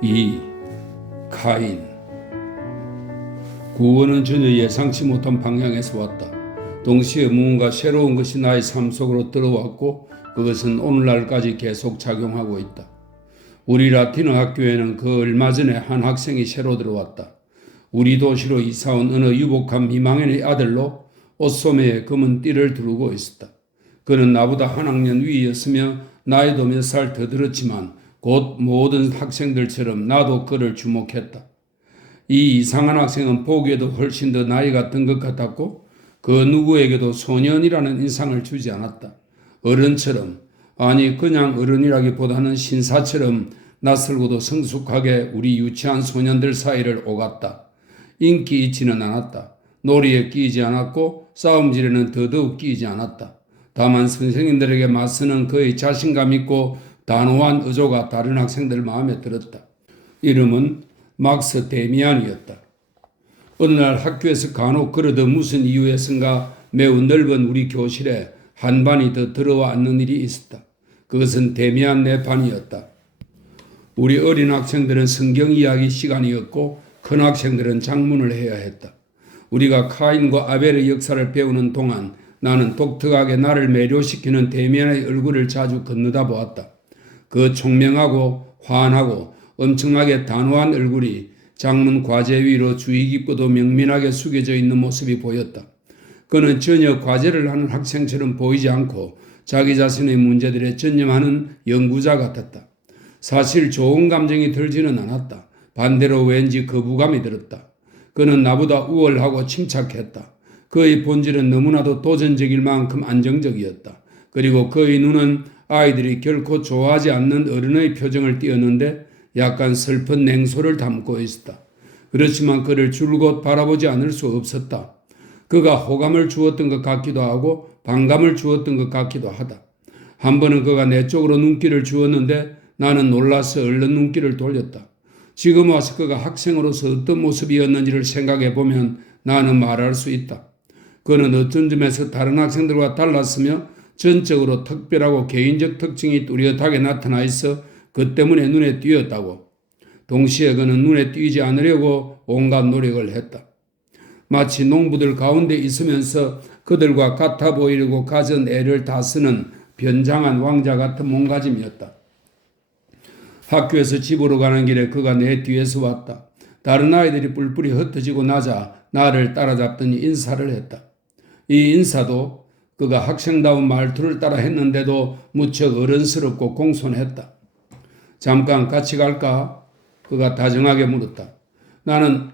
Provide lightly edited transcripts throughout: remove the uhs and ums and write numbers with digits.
2. 카인. 구원은 전혀 예상치 못한 방향에서 왔다. 동시에 무언가 새로운 것이 나의 삶 속으로 들어왔고 그것은 오늘날까지 계속 작용하고 있다. 우리 라틴어 학교에는 그 얼마 전에 한 학생이 새로 들어왔다. 우리 도시로 이사온 어느 유복한 미망인의 아들로 옷소매에 검은 띠를 두르고 있었다. 그는 나보다 한 학년 위였으며 나이도 몇 살 더 들었지만 곧 모든 학생들처럼 나도 그를 주목했다. 이 이상한 학생은 보기에도 훨씬 더 나이가 든 것 같았고 그 누구에게도 소년이라는 인상을 주지 않았다. 어른처럼, 아니 그냥 어른이라기보다는 신사처럼 낯설고도 성숙하게 우리 유치한 소년들 사이를 오갔다. 인기 있지는 않았다. 놀이에 끼이지 않았고 싸움질에는 더더욱 끼이지 않았다. 다만 선생님들에게 맞서는 그의 자신감 있고 단호한 의조가 다른 학생들 마음에 들었다. 이름은 막스 데미안이었다. 어느 날 학교에서 간혹 그러듯 무슨 이유에선가 매우 넓은 우리 교실에 한 반이 더 들어와 앉는 일이 있었다. 그것은 데미안 네 반이었다. 우리 어린 학생들은 성경 이야기 시간이었고 큰 학생들은 작문을 해야 했다. 우리가 카인과 아벨의 역사를 배우는 동안 나는 독특하게 나를 매료시키는 데미안의 얼굴을 자주 건너다 보았다. 그 총명하고 환하고 엄청나게 단호한 얼굴이 작문 과제 위로 주의 깊고도 명민하게 숙여져 있는 모습이 보였다. 그는 전혀 과제를 하는 학생처럼 보이지 않고 자기 자신의 문제들에 전념하는 연구자 같았다. 사실 좋은 감정이 들지는 않았다. 반대로 왠지 거부감이 들었다. 그는 나보다 우월하고 침착했다. 그의 본질은 너무나도 도전적일 만큼 안정적이었다. 그리고 그의 눈은 아이들이 결코 좋아하지 않는 어른의 표정을 띄었는데 약간 슬픈 냉소를 담고 있었다. 그렇지만 그를 줄곧 바라보지 않을 수 없었다. 그가 호감을 주었던 것 같기도 하고 반감을 주었던 것 같기도 하다. 한 번은 그가 내 쪽으로 눈길을 주었는데 나는 놀라서 얼른 눈길을 돌렸다. 지금 와서 그가 학생으로서 어떤 모습이었는지를 생각해 보면 나는 말할 수 있다. 그는 어떤 점에서 다른 학생들과 달랐으며 전적으로 특별하고 개인적 특징이 뚜렷하게 나타나 있어 그 때문에 눈에 띄었다고. 동시에 그는 눈에 띄지 않으려고 온갖 노력을 했다. 마치 농부들 가운데 있으면서 그들과 같아 보이려고 가진 애를 다 쓰는 변장한 왕자 같은 몸가짐이었다. 학교에서 집으로 가는 길에 그가 내 뒤에서 왔다. 다른 아이들이 뿔뿔이 흩어지고 나자 나를 따라잡더니 인사를 했다. 이 인사도 그가 학생다운 말투를 따라 했는데도 무척 어른스럽고 공손했다. 잠깐 같이 갈까? 그가 다정하게 물었다. 나는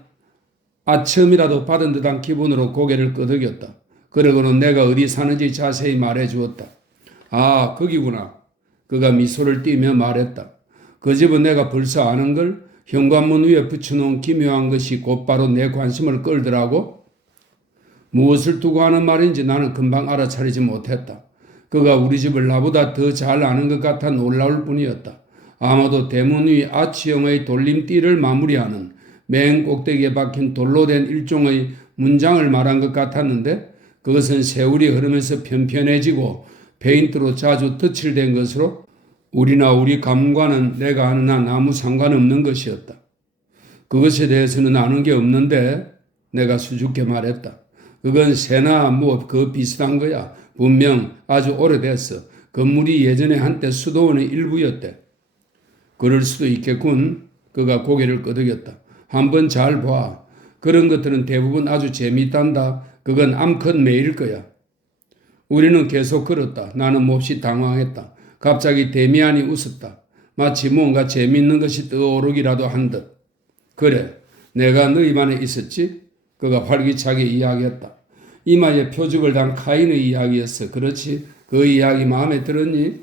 아첨이라도 받은 듯한 기분으로 고개를 끄덕였다. 그러고는 내가 어디 사는지 자세히 말해 주었다. 아, 거기구나. 그가 미소를 띠며 말했다. 그 집은 내가 벌써 아는걸? 현관문 위에 붙여놓은 기묘한 것이 곧바로 내 관심을 끌더라고. 무엇을 두고 하는 말인지 나는 금방 알아차리지 못했다. 그가 우리 집을 나보다 더 잘 아는 것 같아 놀라울 뿐이었다. 아마도 대문 위 아치형의 돌림띠를 마무리하는 맨 꼭대기에 박힌 돌로 된 일종의 문장을 말한 것 같았는데 그것은 세월이 흐르면서 편편해지고 페인트로 자주 덧칠된 것으로 우리나 우리 가문과는 내가 아는 한 아무 상관없는 것이었다. 그것에 대해서는 아는 게 없는데 내가 수줍게 말했다. 그건 새나 뭐 그 비슷한 거야. 분명 아주 오래됐어. 건물이 예전에 한때 수도원의 일부였대. 그럴 수도 있겠군. 그가 고개를 끄덕였다. 한번 잘 봐. 그런 것들은 대부분 아주 재미있단다. 그건 암컷 매일 거야. 우리는 계속 걸었다. 나는 몹시 당황했다. 갑자기 데미안이 웃었다. 마치 뭔가 재미있는 것이 떠오르기라도 한 듯. 그래, 내가 너희 반에 있었지? 그가 활기차게 이야기했다. 이마에 표적을 단 카인의 이야기였어. 그렇지? 그 이야기 마음에 들었니?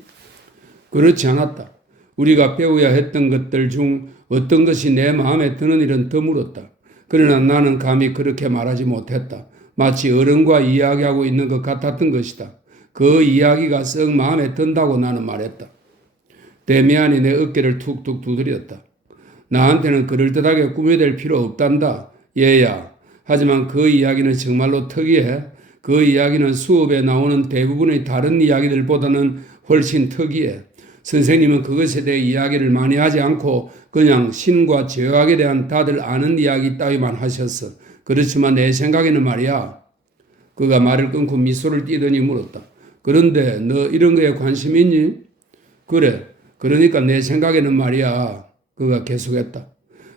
그렇지 않았다. 우리가 배워야 했던 것들 중 어떤 것이 내 마음에 드는 일은 드물었다. 그러나 나는 감히 그렇게 말하지 못했다. 마치 어른과 이야기하고 있는 것 같았던 것이다. 그 이야기가 썩 마음에 든다고 나는 말했다. 데미안이 내 어깨를 툭툭 두드렸다. 나한테는 그럴듯하게 꾸며댈 필요 없단다. 얘야. 하지만 그 이야기는 정말로 특이해. 그 이야기는 수업에 나오는 대부분의 다른 이야기들보다는 훨씬 특이해. 선생님은 그것에 대해 이야기를 많이 하지 않고 그냥 신과 죄악에 대한 다들 아는 이야기 따위만 하셨어. 그렇지만 내 생각에는 말이야. 그가 말을 끊고 미소를 띠더니 물었다. 그런데 너 이런 거에 관심 있니? 그래. 그러니까 내 생각에는 말이야. 그가 계속했다.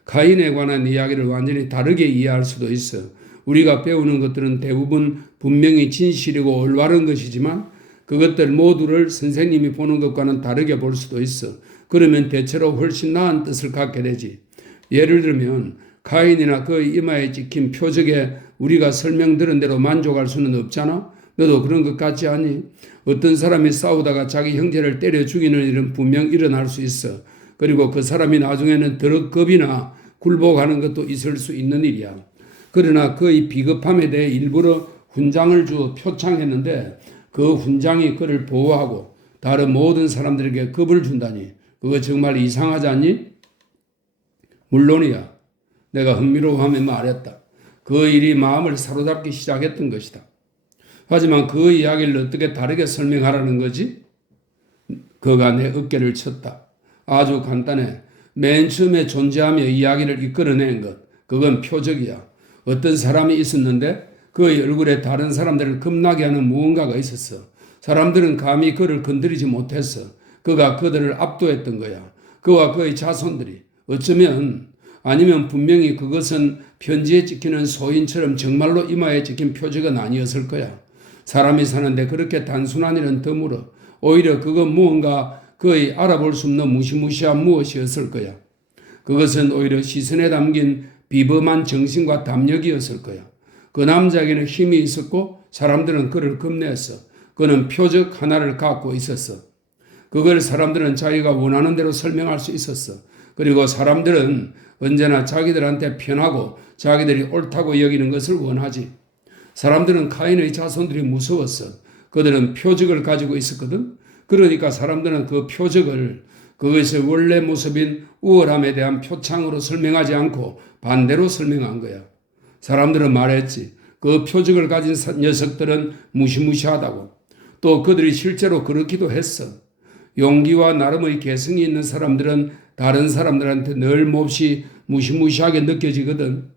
가인에 관한 이야기를 완전히 다르게 이해할 수도 있어. 우리가 배우는 것들은 대부분 분명히 진실이고 올바른 것이지만 그것들 모두를 선생님이 보는 것과는 다르게 볼 수도 있어. 그러면 대체로 훨씬 나은 뜻을 갖게 되지. 예를 들면 가인이나 그의 이마에 찍힌 표적에 우리가 설명드린 대로 만족할 수는 없잖아. 너도 그런 것 같지 않니? 어떤 사람이 싸우다가 자기 형제를 때려 죽이는 일은 분명 일어날 수 있어. 그리고 그 사람이 나중에는 더럽겁이나 굴복하는 것도 있을 수 있는 일이야. 그러나 그의 비겁함에 대해 일부러 훈장을 주어 표창했는데 그 훈장이 그를 보호하고 다른 모든 사람들에게 겁을 준다니 그거 정말 이상하지 않니? 물론이야. 내가 흥미로워하며 말했다. 그 일이 마음을 사로잡기 시작했던 것이다. 하지만 그 이야기를 어떻게 다르게 설명하라는 거지? 그가 내 어깨를 쳤다. 아주 간단해. 맨 처음에 존재하며 이야기를 이끌어낸 것. 그건 표적이야. 어떤 사람이 있었는데 그의 얼굴에 다른 사람들을 겁나게 하는 무언가가 있었어. 사람들은 감히 그를 건드리지 못했어. 그가 그들을 압도했던 거야. 그와 그의 자손들이. 어쩌면 아니면 분명히 그것은 편지에 찍히는 소인처럼 정말로 이마에 찍힌 표적은 아니었을 거야. 사람이 사는데 그렇게 단순한 일은 드물어. 오히려 그건 무언가 그의 알아볼 수 없는 무시무시한 무엇이었을 거야. 그것은 오히려 시선에 담긴 비범한 정신과 담력이었을 거야. 그 남자에게는 힘이 있었고 사람들은 그를 겁냈어. 그는 표적 하나를 갖고 있었어. 그걸 사람들은 자기가 원하는 대로 설명할 수 있었어. 그리고 사람들은 언제나 자기들한테 편하고 자기들이 옳다고 여기는 것을 원하지. 사람들은 가인의 자손들이 무서웠어. 그들은 표적을 가지고 있었거든. 그러니까 사람들은 그 표적을 그것의 원래 모습인 우월함에 대한 표창으로 설명하지 않고 반대로 설명한 거야. 사람들은 말했지. 그 표적을 가진 녀석들은 무시무시하다고. 또 그들이 실제로 그렇기도 했어. 용기와 나름의 개성이 있는 사람들은 다른 사람들한테 늘 몹시 무시무시하게 느껴지거든.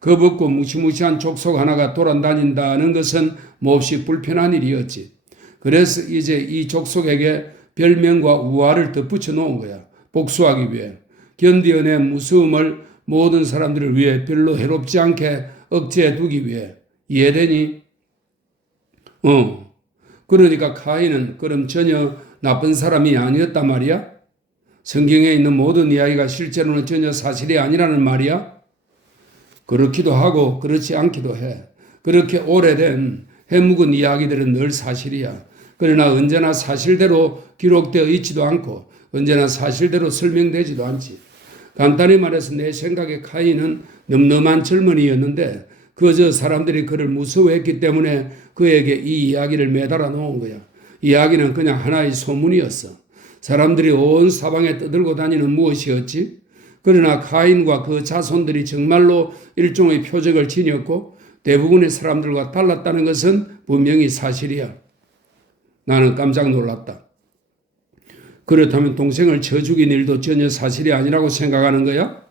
겁없고 무시무시한 족속 하나가 돌아다닌다는 것은 몹시 불편한 일이었지. 그래서 이제 이 족속에게 별명과 우화를 덧붙여 놓은 거야. 복수하기 위해. 견디어낸 무서움을 모든 사람들을 위해 별로 해롭지 않게 억제해 두기 위해. 이해되니? 그러니까 가인은 그럼 전혀 나쁜 사람이 아니었단 말이야? 성경에 있는 모든 이야기가 실제로는 전혀 사실이 아니라는 말이야? 그렇기도 하고 그렇지 않기도 해. 그렇게 오래된 해묵은 이야기들은 늘 사실이야. 그러나 언제나 사실대로 기록되어 있지도 않고 언제나 사실대로 설명되지도 않지. 간단히 말해서 내 생각에 가인은 늠름한 젊은이였는데 그저 사람들이 그를 무서워했기 때문에 그에게 이 이야기를 매달아 놓은 거야. 이야기는 그냥 하나의 소문이었어. 사람들이 온 사방에 떠들고 다니는 무엇이었지? 그러나 가인과 그 자손들이 정말로 일종의 표적을 지녔고 대부분의 사람들과 달랐다는 것은 분명히 사실이야. 나는 깜짝 놀랐다. 그렇다면 동생을 쳐 죽인 일도 전혀 사실이 아니라고 생각하는 거야?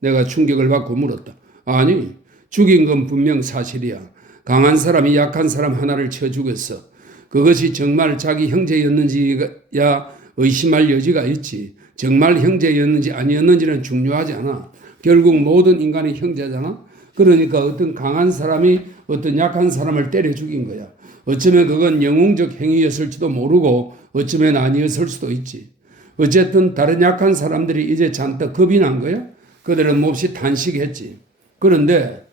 내가 충격을 받고 물었다. 아니, 죽인 건 분명 사실이야. 강한 사람이 약한 사람 하나를 쳐 죽였어. 그것이 정말 자기 형제였는지야 의심할 여지가 있지. 정말 형제였는지 아니었는지는 중요하지 않아. 결국 모든 인간이 형제잖아. 그러니까 어떤 강한 사람이 어떤 약한 사람을 때려 죽인 거야. 어쩌면 그건 영웅적 행위였을지도 모르고 어쩌면 아니었을 수도 있지. 어쨌든 다른 약한 사람들이 이제 잔뜩 겁이 난 거야. 그들은 몹시 탄식했지. 그런데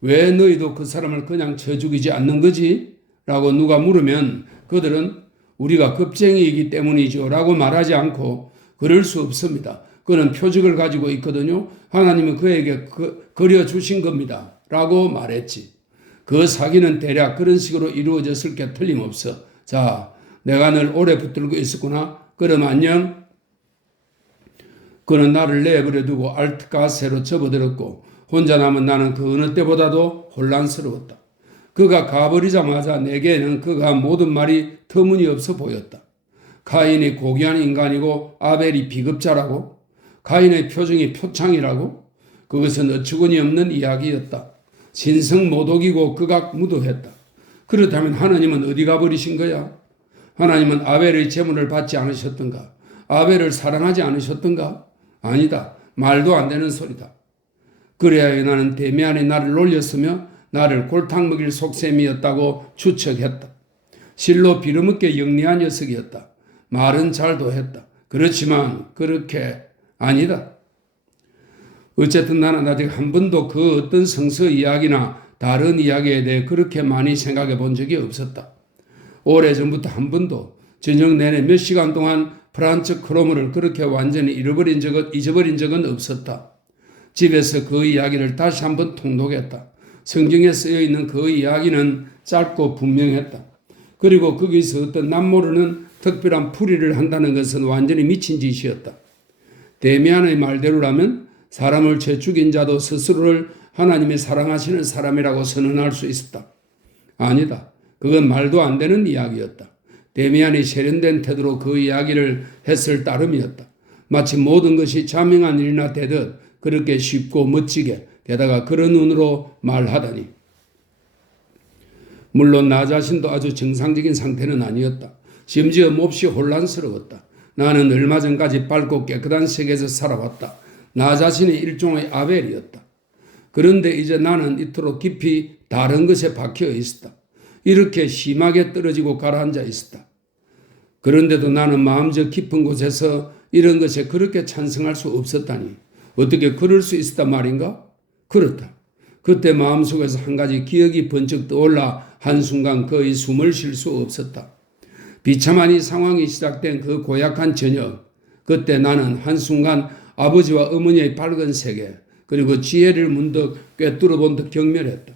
왜 너희도 그 사람을 그냥 쳐 죽이지 않는 거지? 라고 누가 물으면 그들은 우리가 겁쟁이이기 때문이죠 라고 말하지 않고 그럴 수 없습니다. 그는 표적을 가지고 있거든요. 하나님은 그에게 그려주신 겁니다. 라고 말했지. 그 사기는 대략 그런 식으로 이루어졌을 게 틀림없어. 자, 내가 널 오래 붙들고 있었구나. 그럼 안녕. 그는 나를 내버려 두고 알트가세로 접어들었고 혼자 남은 나는 그 어느 때보다도 혼란스러웠다. 그가 가버리자마자 내게는 그가 모든 말이 터무니없어 보였다. 가인이 고귀한 인간이고 아벨이 비급자라고? 가인의 표정이 표창이라고? 그것은 어처구니 없는 이야기였다. 신성모독이고 극악무도했다. 그렇다면 하나님은 어디 가버리신 거야? 하나님은 아벨의 제물을 받지 않으셨던가? 아벨을 사랑하지 않으셨던가? 아니다. 말도 안 되는 소리다. 그래야 나는 데미안이 나를 놀렸으며 나를 골탕 먹일 속셈이었다고 추측했다. 실로 빌어먹게 영리한 녀석이었다. 말은 잘도 했다. 그렇지만 그렇게 아니다. 어쨌든 나는 아직 한 번도 그 어떤 성서 이야기나 다른 이야기에 대해 그렇게 많이 생각해 본 적이 없었다. 오래전부터 한 번도 저녁 내내 몇 시간 동안 프란츠 크로머를 그렇게 완전히 잊어버린 적은 없었다. 집에서 그 이야기를 다시 한번 통독했다. 성경에 쓰여 있는 그 이야기는 짧고 분명했다. 그리고 거기서 어떤 남모르는 특별한 풀이를 한다는 것은 완전히 미친 짓이었다. 데미안의 말대로라면 사람을 죄 죽인 자도 스스로를 하나님이 사랑하시는 사람이라고 선언할 수 있었다. 아니다. 그건 말도 안 되는 이야기였다. 데미안이 세련된 태도로 그 이야기를 했을 따름이었다. 마치 모든 것이 자명한 일이나 되듯 그렇게 쉽고 멋지게 게다가 그런 눈으로 말하다니. 물론 나 자신도 아주 정상적인 상태는 아니었다. 심지어 몹시 혼란스러웠다. 나는 얼마 전까지 밝고 깨끗한 세계에서 살아왔다. 나 자신이 일종의 아벨이었다. 그런데 이제 나는 이토록 깊이 다른 것에 박혀 있었다. 이렇게 심하게 떨어지고 가라앉아 있었다. 그런데도 나는 마음적 깊은 곳에서 이런 것에 그렇게 찬성할 수 없었다니. 어떻게 그럴 수 있었단 말인가? 그렇다. 그때 마음속에서 한 가지 기억이 번쩍 떠올라 한순간 거의 숨을 쉴 수 없었다. 비참한 이 상황이 시작된 그 고약한 저녁, 그때 나는 한순간 아버지와 어머니의 밝은 세계, 그리고 지혜를 문득 꿰뚫어본 듯 경멸했다.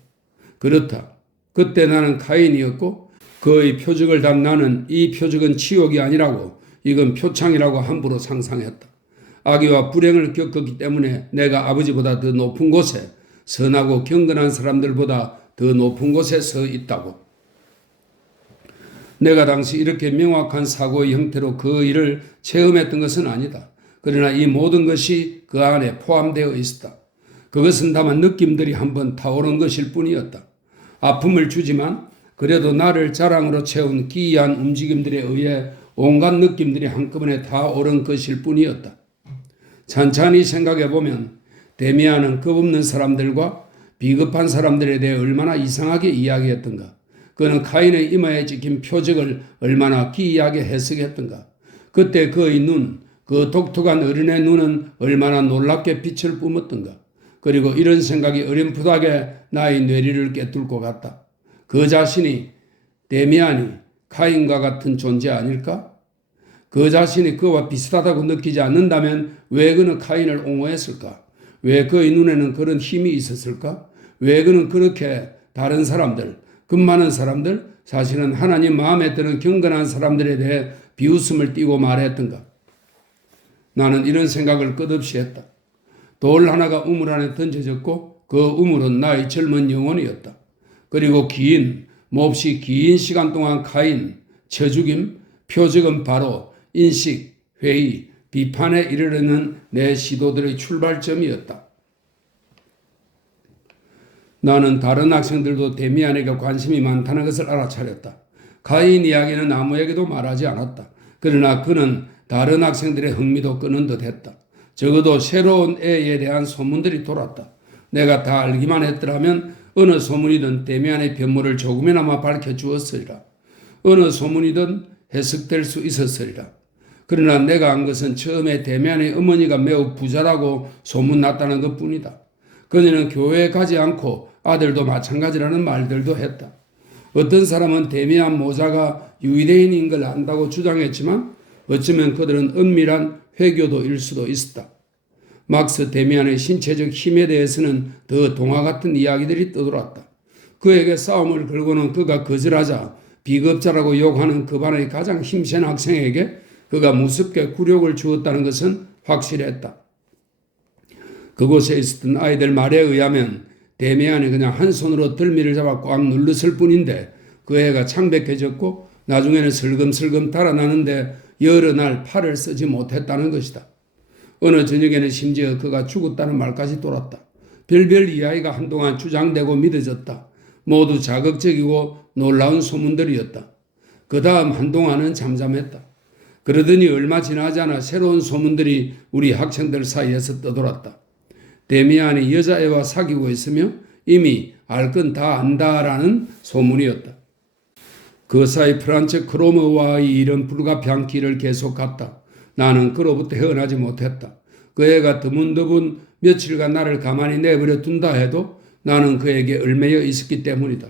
그렇다. 그때 나는 카인이었고 그의 표적을 단 나는 이 표적은 치욕이 아니라고, 이건 표창이라고 함부로 상상했다. 악의와 불행을 겪었기 때문에 내가 아버지보다 더 높은 곳에, 선하고 경건한 사람들보다 더 높은 곳에 서 있다고. 내가 당시 이렇게 명확한 사고의 형태로 그 일을 체험했던 것은 아니다. 그러나 이 모든 것이 그 안에 포함되어 있었다. 그것은 다만 느낌들이 한번 타오른 것일 뿐이었다. 아픔을 주지만 그래도 나를 자랑으로 채운 기이한 움직임들에 의해 온갖 느낌들이 한꺼번에 다 오른 것일 뿐이었다. 찬찬히 생각해보면 데미안은 겁없는 사람들과 비겁한 사람들에 대해 얼마나 이상하게 이야기했던가. 그는 카인의 이마에 찍힌 표적을 얼마나 기이하게 해석했던가. 그때 그의 눈, 그 독특한 어린의 눈은 얼마나 놀랍게 빛을 뿜었던가. 그리고 이런 생각이 어렴풋하게 나의 뇌리를 꿰뚫고 갔다. 그 자신이 데미안이 카인과 같은 존재 아닐까? 그 자신이 그와 비슷하다고 느끼지 않는다면 왜 그는 카인을 옹호했을까? 왜 그의 눈에는 그런 힘이 있었을까? 왜 그는 그렇게 다른 사람들, 급 많은 사람들, 사실은 하나님 마음에 드는 경건한 사람들에 대해 비웃음을 띠고 말했던가? 나는 이런 생각을 끝없이 했다. 돌 하나가 우물 안에 던져졌고 그 우물은 나의 젊은 영혼이었다. 그리고 몹시 긴 시간 동안 카인, 쳐죽임, 표적은 바로 인식, 회의, 비판에 이르려는 내 시도들의 출발점이었다. 나는 다른 학생들도 데미안에게 관심이 많다는 것을 알아차렸다. 카인 이야기는 아무에게도 말하지 않았다. 그러나 그는 다른 학생들의 흥미도 끄는 듯 했다. 적어도 새로운 애에 대한 소문들이 돌았다. 내가 다 알기만 했더라면 어느 소문이든 데미안의 변모를 조금이나마 밝혀주었으리라. 어느 소문이든 해석될 수 있었으리라. 그러나 내가 한 것은 처음에 데미안의 어머니가 매우 부자라고 소문났다는 것뿐이다. 그녀는 교회에 가지 않고 아들도 마찬가지라는 말들도 했다. 어떤 사람은 데미안 모자가 유대인인 걸 안다고 주장했지만 어쩌면 그들은 은밀한 회교도일 수도 있었다. 막스 데미안의 신체적 힘에 대해서는 더 동화 같은 이야기들이 떠돌았다. 그에게 싸움을 걸고는 그가 거절하자 비겁자라고 욕하는 그 반의 가장 힘센 학생에게 그가 무섭게 굴욕을 주었다는 것은 확실했다. 그곳에 있었던 아이들 말에 의하면 데미안이 그냥 한 손으로 덜미를 잡아 꽉 눌렀을 뿐인데 그 애가 창백해졌고 나중에는 슬금슬금 달아나는데 여러 날 팔을 쓰지 못했다는 것이다. 어느 저녁에는 심지어 그가 죽었다는 말까지 돌았다. 별별 이야기가 한동안 주장되고 믿어졌다. 모두 자극적이고 놀라운 소문들이었다. 그 다음 한동안은 잠잠했다. 그러더니 얼마 지나지 않아 새로운 소문들이 우리 학생들 사이에서 떠돌았다. 데미안이 여자애와 사귀고 있으며 이미 알 건 다 안다라는 소문이었다. 그 사이 프란츠 크로머와의 일은 불가피한 길을 계속 갔다. 나는 그로부터 헤어나지 못했다. 그 애가 드문드문 며칠간 나를 가만히 내버려 둔다 해도 나는 그에게 얽매여 있었기 때문이다.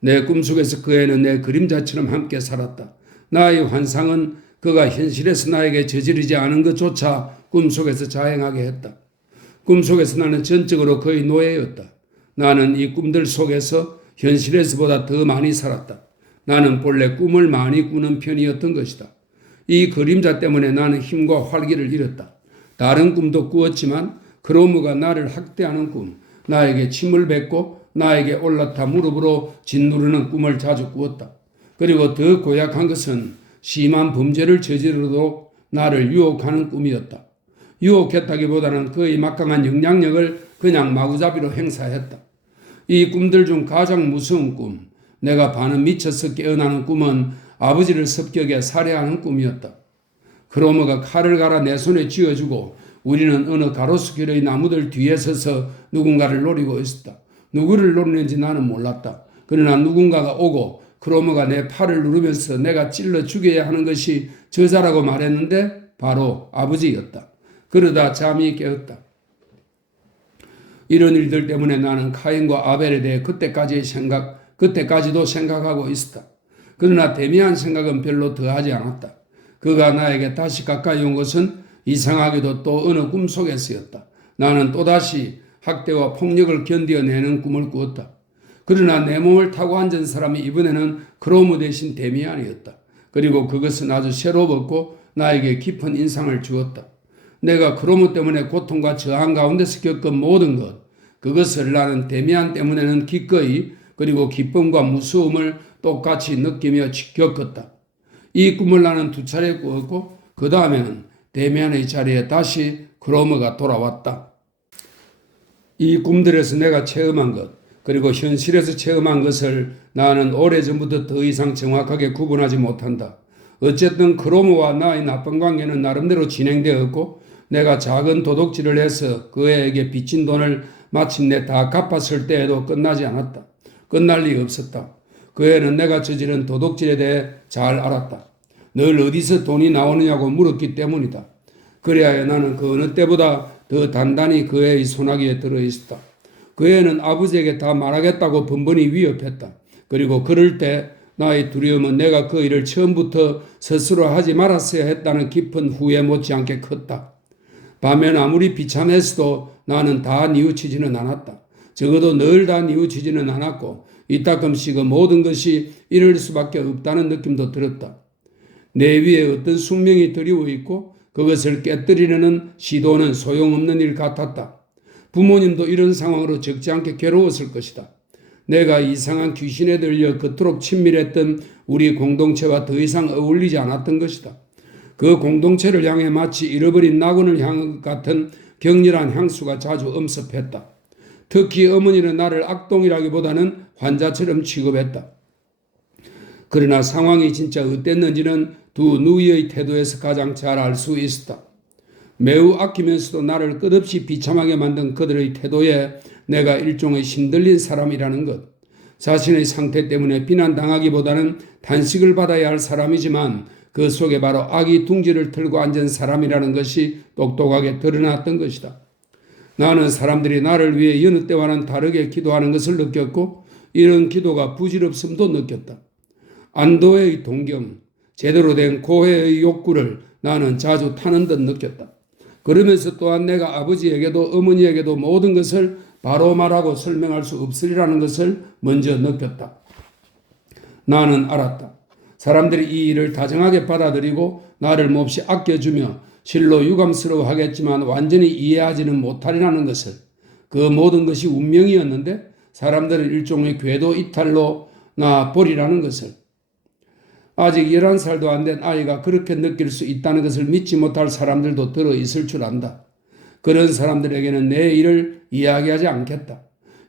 내 꿈속에서 그 애는 내 그림자처럼 함께 살았다. 나의 환상은 그가 현실에서 나에게 저지르지 않은 것조차 꿈속에서 자행하게 했다. 꿈속에서 나는 전적으로 그의 노예였다. 나는 이 꿈들 속에서 현실에서보다 더 많이 살았다. 나는 본래 꿈을 많이 꾸는 편이었던 것이다. 이 그림자 때문에 나는 힘과 활기를 잃었다. 다른 꿈도 꾸었지만 크로무가 나를 학대하는 꿈, 나에게 침을 뱉고 나에게 올라타 무릎으로 짓누르는 꿈을 자주 꾸었다. 그리고 더 고약한 것은 심한 범죄를 저지르도록 나를 유혹하는 꿈이었다. 유혹했다기보다는 그의 막강한 영향력을 그냥 마구잡이로 행사했다. 이 꿈들 중 가장 무서운 꿈, 내가 반은 미쳐서 깨어나는 꿈은 아버지를 습격해 살해하는 꿈이었다. 크로머가 칼을 갈아 내 손에 쥐어주고 우리는 어느 가로수길의 나무들 뒤에 서서 누군가를 노리고 있었다. 누구를 노리는지 나는 몰랐다. 그러나 누군가가 오고 크로머가 내 팔을 누르면서 내가 찔러 죽여야 하는 것이 저자라고 말했는데 바로 아버지였다. 그러다 잠이 깨었다. 이런 일들 때문에 나는 카인과 아벨에 대해 그때까지도 생각하고 있었다. 그러나 데미안 생각은 별로 더하지 않았다. 그가 나에게 다시 가까이 온 것은 이상하게도 또 어느 꿈속에서였다. 나는 또다시 학대와 폭력을 견뎌내는 꿈을 꾸었다. 그러나 내 몸을 타고 앉은 사람이 이번에는 크로무 대신 데미안이었다. 그리고 그것은 아주 새롭고 나에게 깊은 인상을 주었다. 내가 크로무 때문에 고통과 저항 가운데서 겪은 모든 것, 그것을 나는 데미안 때문에는 기꺼이 그리고 기쁨과 무서움을 똑같이 느끼며 겪었다. 이 꿈을 나는 2차례 꾸었고 그 다음에는 데미안의 자리에 다시 크로머가 돌아왔다. 이 꿈들에서 내가 체험한 것 그리고 현실에서 체험한 것을 나는 오래전부터 더 이상 정확하게 구분하지 못한다. 어쨌든 크로머와 나의 나쁜 관계는 나름대로 진행되었고 내가 작은 도둑질을 해서 그 애에게 빚진 돈을 마침내 다 갚았을 때에도 끝나지 않았다. 끝날 리 없었다. 그 애는 내가 저지른 도둑질에 대해 잘 알았다. 늘 어디서 돈이 나오느냐고 물었기 때문이다. 그래야 나는 그 어느 때보다 더 단단히 그 애의 손아귀에 들어있었다. 그 애는 아버지에게 다 말하겠다고 번번이 위협했다. 그리고 그럴 때 나의 두려움은 내가 그 일을 처음부터 스스로 하지 말았어야 했다는 깊은 후회 못지않게 컸다. 반면 아무리 비참했어도 나는 다 뉘우치지는 않았다. 적어도 늘 다 뉘우치지는 않았고 이따금씩 그 모든 것이 이럴 수밖에 없다는 느낌도 들었다. 내 위에 어떤 숙명이 드리워 있고 그것을 깨뜨리려는 시도는 소용없는 일 같았다. 부모님도 이런 상황으로 적지 않게 괴로웠을 것이다. 내가 이상한 귀신에 들려 그토록 친밀했던 우리 공동체와 더 이상 어울리지 않았던 것이다. 그 공동체를 향해 마치 잃어버린 낙원을 향한 같은 격렬한 향수가 자주 엄습했다. 특히 어머니는 나를 악동이라기보다는 환자처럼 취급했다. 그러나 상황이 진짜 어땠는지는 두 누이의 태도에서 가장 잘 알 수 있었다. 매우 아끼면서도 나를 끝없이 비참하게 만든 그들의 태도에 내가 일종의 신들린 사람이라는 것. 자신의 상태 때문에 비난당하기보다는 탄식을 받아야 할 사람이지만 그 속에 바로 악의 둥지를 틀고 앉은 사람이라는 것이 똑똑하게 드러났던 것이다. 나는 사람들이 나를 위해 여느 때와는 다르게 기도하는 것을 느꼈고 이런 기도가 부질없음도 느꼈다. 안도의 동경, 제대로 된 고해의 욕구를 나는 자주 타는 듯 느꼈다. 그러면서 또한 내가 아버지에게도 어머니에게도 모든 것을 바로 말하고 설명할 수 없으리라는 것을 먼저 느꼈다. 나는 알았다. 사람들이 이 일을 다정하게 받아들이고 나를 몹시 아껴주며 실로 유감스러워하겠지만 완전히 이해하지는 못하리라는 것을, 그 모든 것이 운명이었는데 사람들은 일종의 궤도 이탈로 나 버리라는 것을. 아직 11살도 안 된 아이가 그렇게 느낄 수 있다는 것을 믿지 못할 사람들도 들어 있을 줄 안다. 그런 사람들에게는 내 일을 이야기하지 않겠다.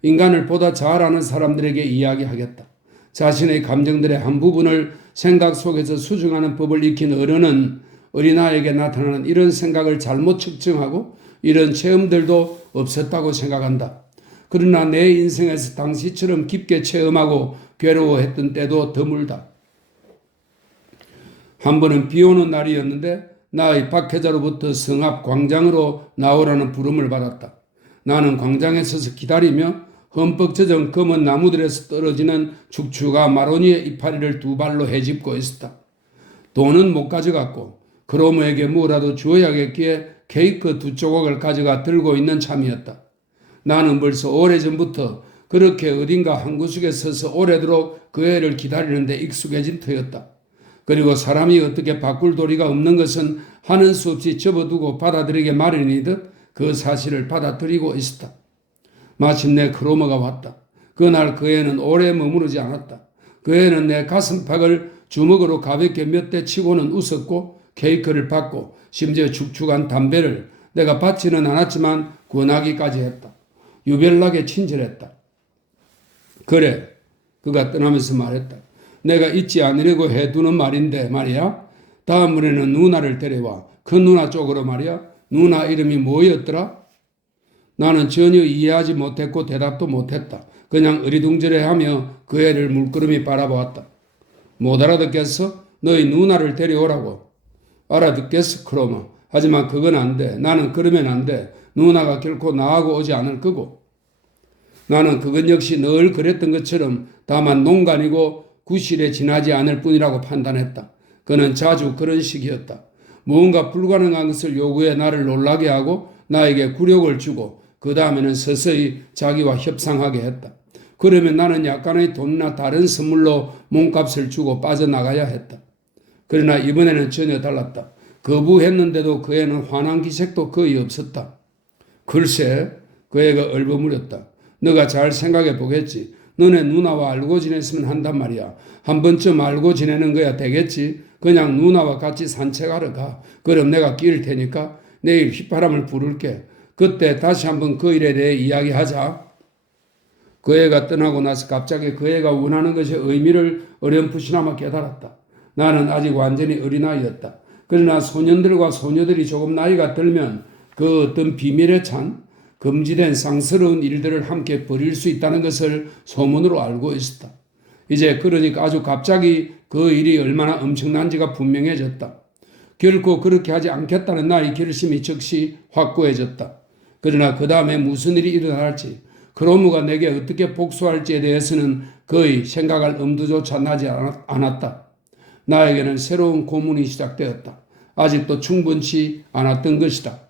인간을 보다 잘 아는 사람들에게 이야기하겠다. 자신의 감정들의 한 부분을 생각 속에서 수정하는 법을 익힌 어른은 어린아이에게 나타나는 이런 생각을 잘못 측정하고 이런 체험들도 없었다고 생각한다. 그러나 내 인생에서 당시처럼 깊게 체험하고 괴로워했던 때도 드물다. 한 번은 비 오는 날이었는데 나의 박혜자로부터 성 앞 광장으로 나오라는 부름을 받았다. 나는 광장에 서서 기다리며 흠뻑 젖은 검은 나무들에서 떨어지는 축축한 마로니의 이파리를 두 발로 헤집고 있었다. 돈은 못 가져갔고 크로모에게 뭐라도 주어야겠기에 케이크 2조각을 가져가 들고 있는 참이었다. 나는 벌써 오래전부터 그렇게 어딘가 한 구석에 서서 오래도록 그 애를 기다리는데 익숙해진 터였다. 그리고 사람이 어떻게 바꿀 도리가 없는 것은 하는 수 없이 접어두고 받아들이게 마련이듯 그 사실을 받아들이고 있었다. 마침내 크로머가 왔다. 그날 그 애는 오래 머무르지 않았다. 그 애는 내 가슴팍을 주먹으로 가볍게 몇 대 치고는 웃었고 케이크를 받고 심지어 축축한 담배를 내가 받지는 않았지만 권하기까지 했다. 유별나게 친절했다. 그래, 그가 떠나면서 말했다. 내가 잊지 않으려고 해두는 말인데 말이야. 다음번에는 누나를 데려와. 큰 누나 쪽으로 말이야. 누나 이름이 뭐였더라? 나는 전혀 이해하지 못했고 대답도 못했다. 그냥 어리둥절해하며 그 애를 물끄러미 바라보았다. 못 알아듣겠어? 너희 누나를 데려오라고. 알아듣겠어, 크로마. 하지만 그건 안 돼. 나는 그러면 안 돼. 누나가 결코 나하고 오지 않을 거고. 나는 그건 역시 늘 그랬던 것처럼 다만 농간이고 구실에 지나지 않을 뿐이라고 판단했다. 그는 자주 그런 식이었다. 무언가 불가능한 것을 요구해 나를 놀라게 하고 나에게 굴욕을 주고 그 다음에는 서서히 자기와 협상하게 했다. 그러면 나는 약간의 돈이나 다른 선물로 몸값을 주고 빠져나가야 했다. 그러나 이번에는 전혀 달랐다. 거부했는데도 그 애는 화난 기색도 거의 없었다. 글쎄, 그 애가 얼버무렸다. 너가 잘 생각해 보겠지. 너네 누나와 알고 지냈으면 한단 말이야. 한 번쯤 알고 지내는 거야 되겠지. 그냥 누나와 같이 산책하러 가. 그럼 내가 끼일 테니까 내일 휘파람을 부를게. 그때 다시 한번 그 일에 대해 이야기하자. 그 애가 떠나고 나서 갑자기 그 애가 원하는 것의 의미를 어렴풋이나마 깨달았다. 나는 아직 완전히 어린아이였다. 그러나 소년들과 소녀들이 조금 나이가 들면 그 어떤 비밀에 찬 금지된 쌍스러운 일들을 함께 벌일 수 있다는 것을 소문으로 알고 있었다. 이제 그러니까 아주 갑자기 그 일이 얼마나 엄청난지가 분명해졌다. 결코 그렇게 하지 않겠다는 나의 결심이 즉시 확고해졌다. 그러나 그 다음에 무슨 일이 일어날지, 크로무가 내게 어떻게 복수할지에 대해서는 거의 생각할 엄두조차 나지 않았다. 나에게는 새로운 고문이 시작되었다. 아직도 충분치 않았던 것이다.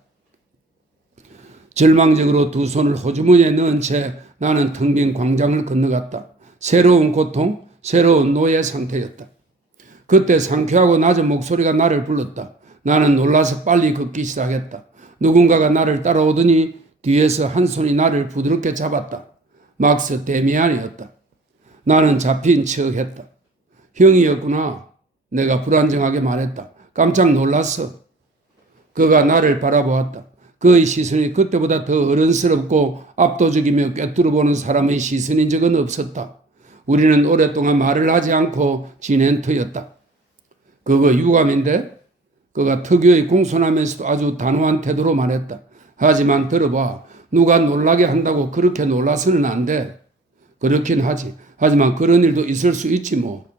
절망적으로 두 손을 호주머니에 넣은 채 나는 텅 빈 광장을 건너갔다. 새로운 고통, 새로운 노예 상태였다. 그때 상쾌하고 낮은 목소리가 나를 불렀다. 나는 놀라서 빨리 걷기 시작했다. 누군가가 나를 따라오더니 뒤에서 한 손이 나를 부드럽게 잡았다. 막스 데미안이었다. 나는 잡힌 척했다. 형이었구나. 내가 불안정하게 말했다. 깜짝 놀랐어. 그가 나를 바라보았다. 그의 시선이 그때보다 더 어른스럽고 압도적이며 꿰뚫어보는 사람의 시선인 적은 없었다. 우리는 오랫동안 말을 하지 않고 지낸 터였다. 그거 유감인데? 그가 특유의 공손하면서도 아주 단호한 태도로 말했다. 하지만 들어봐. 누가 놀라게 한다고 그렇게 놀라서는 안 돼. 그렇긴 하지. 하지만 그런 일도 있을 수 있지 뭐.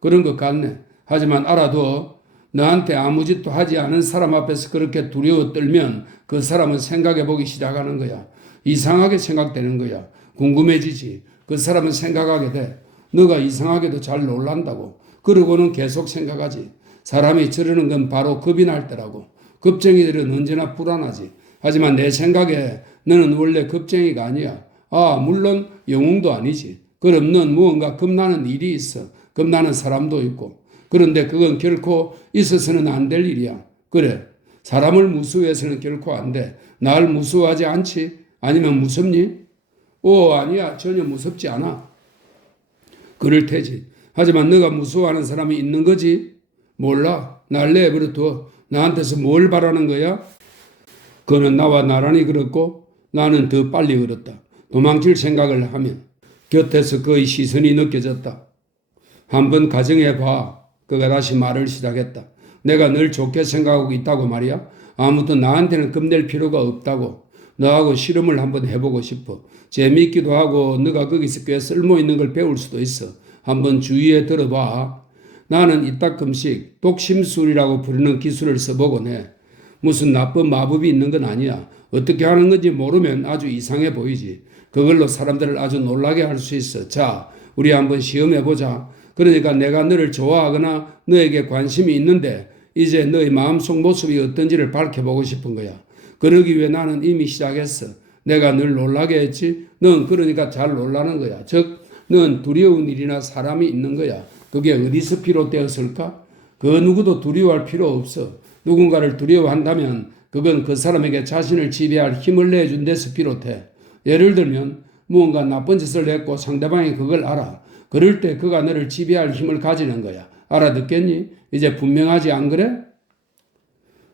그런 것 같네. 하지만 알아둬. 너한테 아무 짓도 하지 않은 사람 앞에서 그렇게 두려워 떨면 그 사람은 생각해 보기 시작하는 거야. 이상하게 생각되는 거야. 궁금해지지. 그 사람은 생각하게 돼. 너가 이상하게도 잘 놀란다고. 그러고는 계속 생각하지. 사람이 저러는 건 바로 겁이 날 때라고. 겁쟁이들은 언제나 불안하지. 하지만 내 생각에 너는 원래 겁쟁이가 아니야. 아, 물론 영웅도 아니지. 그럼 넌 무언가 겁나는 일이 있어. 겁나는 사람도 있고. 그런데 그건 결코 있어서는 안 될 일이야. 그래. 사람을 무수해서는 결코 안 돼. 날 무수하지 않지? 아니면 무섭니? 오, 아니야. 전혀 무섭지 않아. 그럴 테지. 하지만 너가 무서워하는 사람이 있는 거지? 몰라. 날 내버려둬. 나한테서 뭘 바라는 거야? 그는 나와 나란히 걸었고 나는 더 빨리 걸었다. 도망칠 생각을 하면 곁에서 그의 시선이 느껴졌다. 한번 가정해봐. 그가 다시 말을 시작했다. 내가 널 좋게 생각하고 있다고 말이야. 아무튼 나한테는 겁낼 필요가 없다고. 너하고 실험을 한번 해보고 싶어. 재미있기도 하고 너가 거기서 꽤 쓸모있는 걸 배울 수도 있어. 한번 주의해 들어봐. 나는 이따금씩 독심술이라고 부르는 기술을 써보곤 해. 무슨 나쁜 마법이 있는 건 아니야. 어떻게 하는 건지 모르면 아주 이상해 보이지. 그걸로 사람들을 아주 놀라게 할 수 있어. 자, 우리 한번 시험해보자. 그러니까 내가 너를 좋아하거나 너에게 관심이 있는데 이제 너의 마음속 모습이 어떤지를 밝혀보고 싶은 거야. 그러기 위해 나는 이미 시작했어. 내가 널 놀라게 했지. 넌 그러니까 잘 놀라는 거야. 즉, 넌 두려운 일이나 사람이 있는 거야. 그게 어디서 비롯되었을까? 그 누구도 두려워할 필요 없어. 누군가를 두려워한다면 그건 그 사람에게 자신을 지배할 힘을 내준 데서 비롯해. 예를 들면 무언가 나쁜 짓을 했고 상대방이 그걸 알아. 그럴 때 그가 너를 지배할 힘을 가지는 거야. 알아듣겠니? 이제 분명하지 안 그래?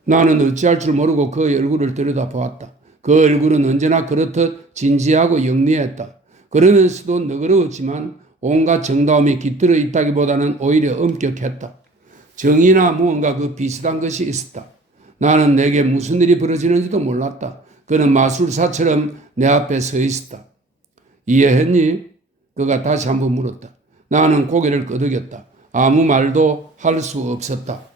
나는 어찌할 줄 모르고 그의 얼굴을 들여다보았다. 그 얼굴은 언제나 그렇듯 진지하고 영리했다. 그러면서도 너그러웠지만 온갖 정다움이 깃들어 있다기보다는 오히려 엄격했다. 정의나 무언가 그 비슷한 것이 있었다. 나는 내게 무슨 일이 벌어지는지도 몰랐다. 그는 마술사처럼 내 앞에 서 있었다. 이해했니? 그가 다시 한번 물었다. 나는 고개를 끄덕였다. 아무 말도 할 수 없었다.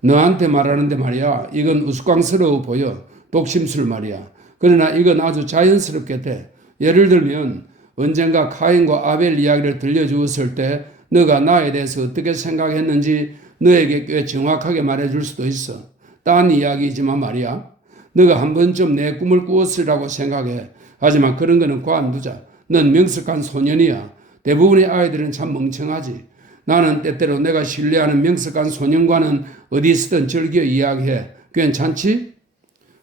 너한테 말하는데 말이야. 이건 우스꽝스러워 보여. 독심술 말이야. 그러나 이건 아주 자연스럽게 돼. 예를 들면 언젠가 카인과 아벨 이야기를 들려주었을 때 너가 나에 대해서 어떻게 생각했는지 너에게 꽤 정확하게 말해줄 수도 있어. 딴 이야기지만 말이야. 너가 한 번쯤 내 꿈을 꾸었으리라고 생각해. 하지만 그런 거는 관두자. 넌 명석한 소년이야. 대부분의 아이들은 참 멍청하지. 나는 때때로 내가 신뢰하는 명석한 소년과는 어디서든 즐겨 이야기해. 괜찮지?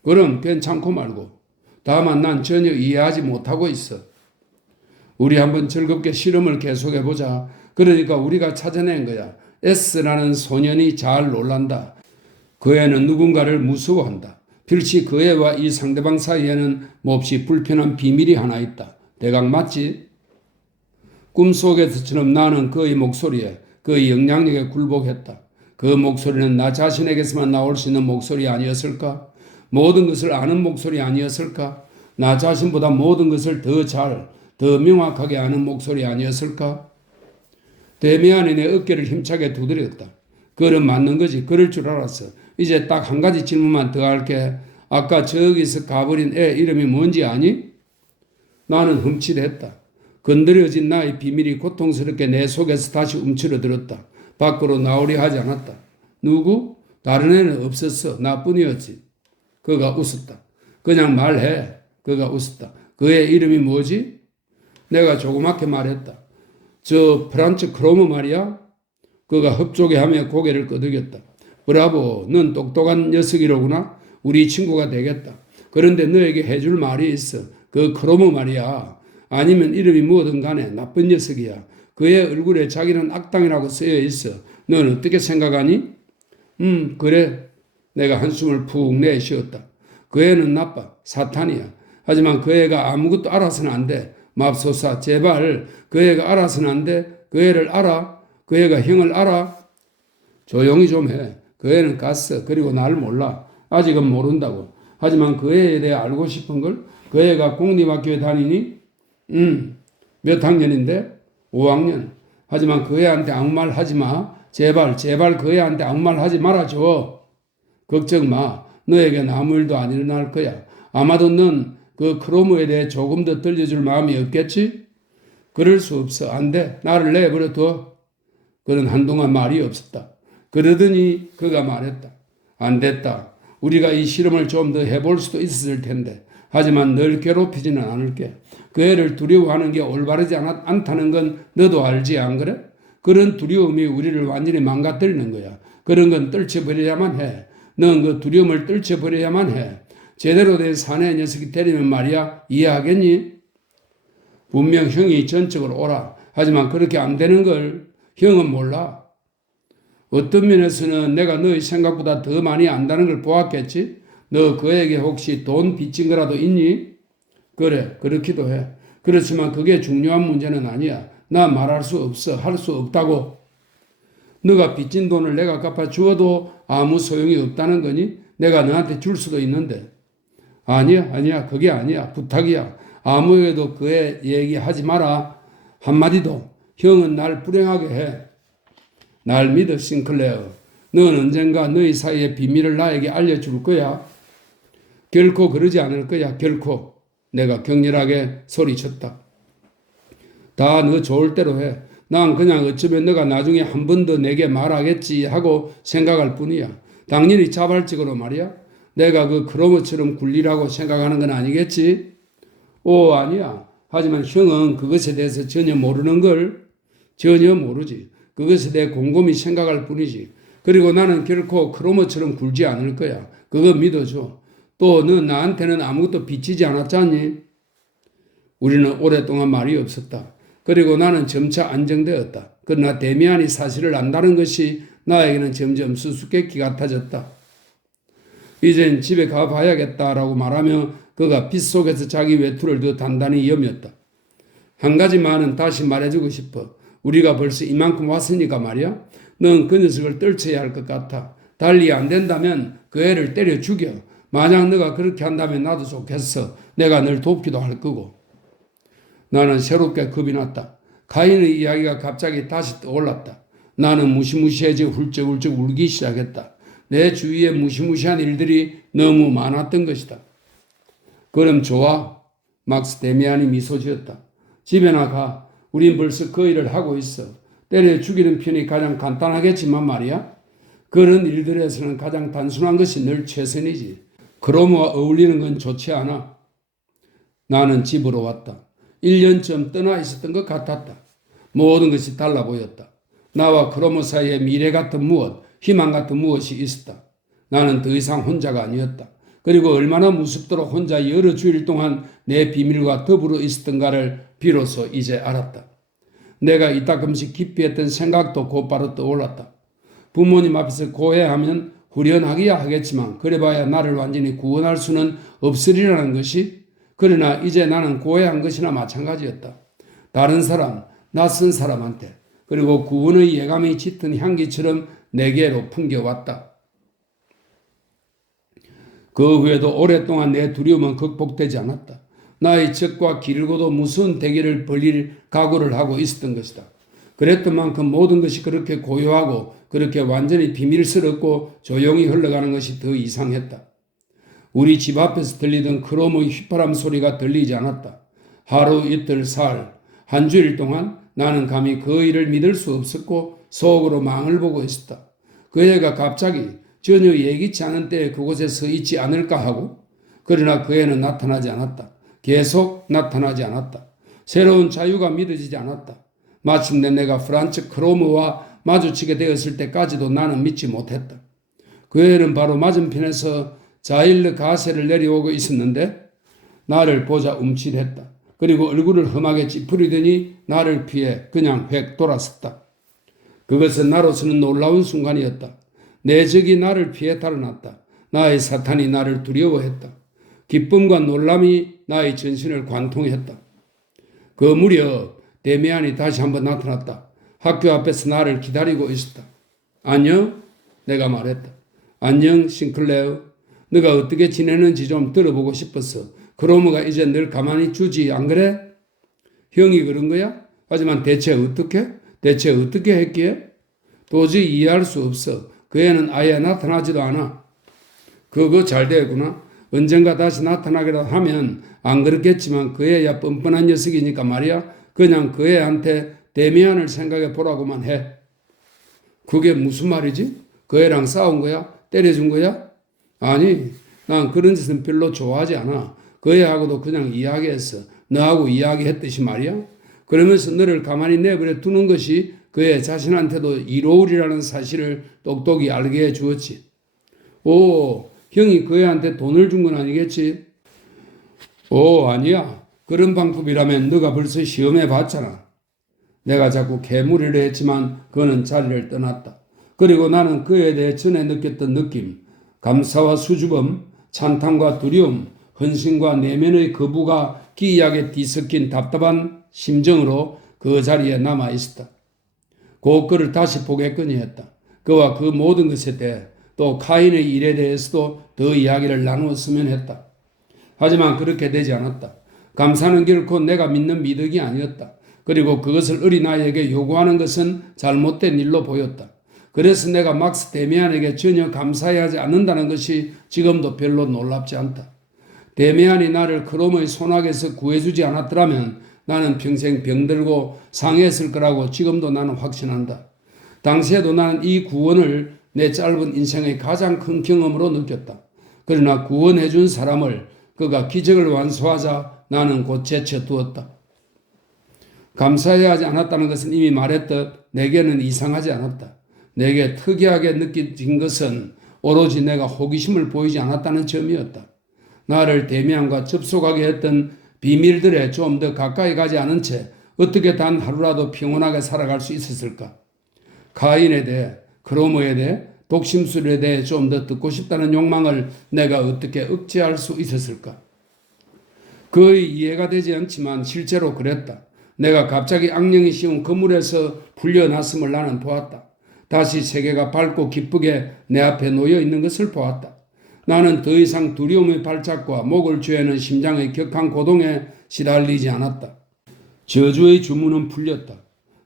그럼 괜찮고 말고. 다만 난 전혀 이해하지 못하고 있어. 우리 한번 즐겁게 실험을 계속해보자. 그러니까 우리가 찾아낸 거야. S라는 소년이 잘 놀란다. 그 애는 누군가를 무서워한다. 필시 그 애와 이 상대방 사이에는 몹시 불편한 비밀이 하나 있다. 대강 맞지? 꿈속에서처럼 나는 그의 목소리에, 그의 영향력에 굴복했다. 그 목소리는 나 자신에게서만 나올 수 있는 목소리 아니었을까? 모든 것을 아는 목소리 아니었을까? 나 자신보다 모든 것을 더 명확하게 아는 목소리 아니었을까? 대미안이 내 어깨를 힘차게 두드렸다. 그건 맞는 거지. 그럴 줄 알았어. 이제 딱 한 가지 질문만 더 할게. 아까 저기서 가버린 애 이름이 뭔지 아니? 나는 흠칫했다. 건드려진 나의 비밀이 고통스럽게 내 속에서 다시 움츠러들었다. 밖으로 나오려 하지 않았다. 누구? 다른 애는 없었어. 나뿐이었지. 그가 웃었다. 그냥 말해. 그가 웃었다. 그의 이름이 뭐지? 내가 조그맣게 말했다. 저 프란츠 크로머 말이야? 그가 흡족해하며 고개를 끄덕였다. 브라보, 넌 똑똑한 녀석이로구나. 우리 친구가 되겠다. 그런데 너에게 해줄 말이 있어. 그 크로머 말이야. 아니면 이름이 뭐든 간에 나쁜 녀석이야. 그의 얼굴에 자기는 악당이라고 쓰여 있어. 넌 어떻게 생각하니? 그래. 내가 한숨을 푹 내쉬었다. 그 애는 나빠. 사탄이야. 하지만 그 애가 아무것도 알아서는 안 돼. 맙소사, 제발. 그 애가 알아서는 안 돼. 그 애를 알아. 그 애가 형을 알아. 조용히 좀 해. 그 애는 갔어. 그리고 날 몰라. 아직은 모른다고. 하지만 그 애에 대해 알고 싶은 걸? 그 애가 공립학교에 다니니? 몇 학년인데? 5학년. 하지만 그 애한테 아무 말 하지 마. 제발 그 애한테 아무 말 하지 말아줘. 걱정 마. 너에겐 아무 일도 안 일어날 거야. 아마도 넌 그 크로모에 대해 조금 더 들려줄 마음이 없겠지? 그럴 수 없어. 안 돼. 나를 내버려둬. 그는 한동안 말이 없었다. 그러더니 그가 말했다. 안 됐다. 우리가 이 실험을 좀 더 해볼 수도 있었을 텐데. 하지만 널 괴롭히지는 않을게. 그 애를 두려워하는 게 올바르지 않다는 건 너도 알지 안 그래? 그런 두려움이 우리를 완전히 망가뜨리는 거야. 그런 건 떨쳐버려야만 해. 넌 그 두려움을 떨쳐버려야만 해. 제대로 된 사내 녀석이 되려면 말이야. 이해하겠니? 분명 형이 전적으로 오라. 하지만 그렇게 안 되는 걸 형은 몰라. 어떤 면에서는 내가 너의 생각보다 더 많이 안다는 걸 보았겠지? 너 그에게 혹시 돈 빚진 거라도 있니? 그래, 그렇기도 해. 그렇지만 그게 중요한 문제는 아니야. 나 말할 수 없어. 할 수 없다고. 너가 빚진 돈을 내가 갚아주어도 아무 소용이 없다는 거니? 내가 너한테 줄 수도 있는데. 아니야. 그게 아니야. 부탁이야. 아무에게도 그 얘기하지 마라. 한마디도. 형은 날 불행하게 해. 날 믿어, 싱클레어. 넌 언젠가 너희 사이의 비밀을 나에게 알려줄 거야. 결코 그러지 않을 거야. 결코. 내가 격렬하게 소리쳤다. 다 너 좋을 대로 해. 난 그냥 어쩌면 너가 나중에 한 번 더 내게 말하겠지 하고 생각할 뿐이야. 당연히 자발적으로 말이야. 내가 그 크로머처럼 굴리라고 생각하는 건 아니겠지? 아니야. 하지만 형은 그것에 대해서 전혀 모르는 걸. 전혀 모르지. 그것에 대해 곰곰이 생각할 뿐이지. 그리고 나는 결코 크로머처럼 굴지 않을 거야. 그거 믿어줘. 또 너 나한테는 아무것도 빚지지 않았잖니? 우리는 오랫동안 말이 없었다. 그리고 나는 점차 안정되었다. 그러나 데미안이 사실을 안다는 것이 나에게는 점점 수수께끼 같아졌다. 이젠 집에 가봐야겠다라고 말하며 그가 빗 속에서 자기 외투를 더 단단히 여몄다. 한 가지만은 다시 말해주고 싶어. 우리가 벌써 이만큼 왔으니까 말이야. 넌 그 녀석을 떨쳐야 할 것 같아. 달리 안 된다면 그 애를 때려 죽여. 만약 너가 그렇게 한다면 나도 좋겠어. 내가 널 돕기도 할 거고. 나는 새롭게 겁이 났다. 가인의 이야기가 갑자기 다시 떠올랐다. 나는 무시무시해져 훌쩍훌쩍 울기 시작했다. 내 주위에 무시무시한 일들이 너무 많았던 것이다. 그럼 좋아. 막스 데미안이 미소 지었다. 집에나 가. 우린 벌써 그 일을 하고 있어. 때려 죽이는 편이 가장 간단하겠지만 말이야. 그런 일들에서는 가장 단순한 것이 늘 최선이지. 크로모와 어울리는 건 좋지 않아. 나는 집으로 왔다. 1년쯤 떠나 있었던 것 같았다. 모든 것이 달라 보였다. 나와 크로모 사이에 미래 같은 무엇, 희망 같은 무엇이 있었다. 나는 더 이상 혼자가 아니었다. 그리고 얼마나 무섭도록 혼자 여러 주일 동안 내 비밀과 더불어 있었던가를 비로소 이제 알았다. 내가 이따금씩 깊이 했던 생각도 곧바로 떠올랐다. 부모님 앞에서 고해하면 후련하기야 하겠지만 그래봐야 나를 완전히 구원할 수는 없으리라는 것이. 그러나 이제 나는 고해한 것이나 마찬가지였다. 다른 사람, 낯선 사람한테, 그리고 구원의 예감이 짙은 향기처럼 내게로 풍겨왔다. 그 후에도 오랫동안 내 두려움은 극복되지 않았다. 나의 적과 길고도 무서운 대결을 벌일 각오를 하고 있었던 것이다. 그랬던 만큼 모든 것이 그렇게 고요하고 그렇게 완전히 비밀스럽고 조용히 흘러가는 것이 더 이상했다. 우리 집 앞에서 들리던 크롬의 휘파람 소리가 들리지 않았다. 하루 이틀 사흘 한 주일 동안 나는 감히 그 일을 믿을 수 없었고 속으로 망을 보고 있었다. 그 애가 갑자기 전혀 예기치 않은 때에 그곳에 서 있지 않을까 하고, 그러나 그 애는 나타나지 않았다. 계속 나타나지 않았다. 새로운 자유가 믿어지지 않았다. 마침내 내가 프란츠 크로머와 마주치게 되었을 때까지도 나는 믿지 못했다. 그 애는 바로 맞은편에서 자일르 가세를 내려오고 있었는데 나를 보자 움찔했다. 그리고 얼굴을 험하게 찌푸리더니 나를 피해 그냥 획 돌아섰다. 그것은 나로서는 놀라운 순간이었다. 내 적이 나를 피해 달아났다. 나의 사탄이 나를 두려워했다. 기쁨과 놀람이 나의 전신을 관통했다. 그 무렵 데미안이 다시 한번 나타났다. 학교 앞에서 나를 기다리고 있었다. 안녕? 내가 말했다. 안녕 싱클레어. 너가 어떻게 지내는지 좀 들어보고 싶었어. 크로머가 이제 널 가만히 주지 안 그래? 형이 그런 거야? 하지만 대체 어떻게 했기에? 도저히 이해할 수 없어. 그 애는 아예 나타나지도 않아. 그거 잘 되구나. 언젠가 다시 나타나기라도 하면 안 그렇겠지만 그 애야 뻔뻔한 녀석이니까 말이야. 그냥 그 애한테 데미안을 생각해 보라고만 해. 그게 무슨 말이지? 그 애랑 싸운 거야? 때려준 거야? 아니, 난 그런 짓은 별로 좋아하지 않아. 그 애하고도 그냥 이야기했어. 너하고 이야기했듯이 말이야. 그러면서 너를 가만히 내버려 두는 것이 그 애 자신한테도 이로울이라는 사실을 똑똑히 알게 해 주었지. 오, 형이 그 애한테 돈을 준 건 아니겠지? 오, 아니야. 그런 방법이라면 너가 벌써 시험해 봤잖아. 내가 자꾸 괴물이라 했지만 그는 자리를 떠났다. 그리고 나는 그에 대해 전에 느꼈던 느낌, 감사와 수줍음, 찬탄과 두려움, 헌신과 내면의 거부가 기이하게 뒤섞인 답답한 심정으로 그 자리에 남아 있었다. 곧 그를 다시 보겠거니 했다. 그와 그 모든 것에 대해 또 카인의 일에 대해서도 더 이야기를 나누었으면 했다. 하지만 그렇게 되지 않았다. 감사는 결코 내가 믿는 미덕이 아니었다. 그리고 그것을 어린아이에게 요구하는 것은 잘못된 일로 보였다. 그래서 내가 막스 데미안에게 전혀 감사해하지 않는다는 것이 지금도 별로 놀랍지 않다. 데미안이 나를 크롬의 손아귀에서 구해주지 않았더라면 나는 평생 병들고 상했을 거라고 지금도 나는 확신한다. 당시에도 나는 이 구원을 내 짧은 인생의 가장 큰 경험으로 느꼈다. 그러나 구원해준 사람을 그가 기적을 완수하자 나는 곧 제쳐두었다. 감사해야 하지 않았다는 것은 이미 말했듯 내게는 이상하지 않았다. 내게 특이하게 느껴진 것은 오로지 내가 호기심을 보이지 않았다는 점이었다. 나를 데미안과 접촉하게 했던 비밀들에 좀 더 가까이 가지 않은 채 어떻게 단 하루라도 평온하게 살아갈 수 있었을까? 카인에 대해, 크로모에 대해, 독심술에 대해 좀 더 듣고 싶다는 욕망을 내가 어떻게 억제할 수 있었을까? 거의 이해가 되지 않지만 실제로 그랬다. 내가 갑자기 악령이 씌운 그물에서 풀려났음을 나는 보았다. 다시 세계가 밝고 기쁘게 내 앞에 놓여 있는 것을 보았다. 나는 더 이상 두려움의 발작과 목을 죄는 심장의 격한 고동에 시달리지 않았다. 저주의 주문은 풀렸다.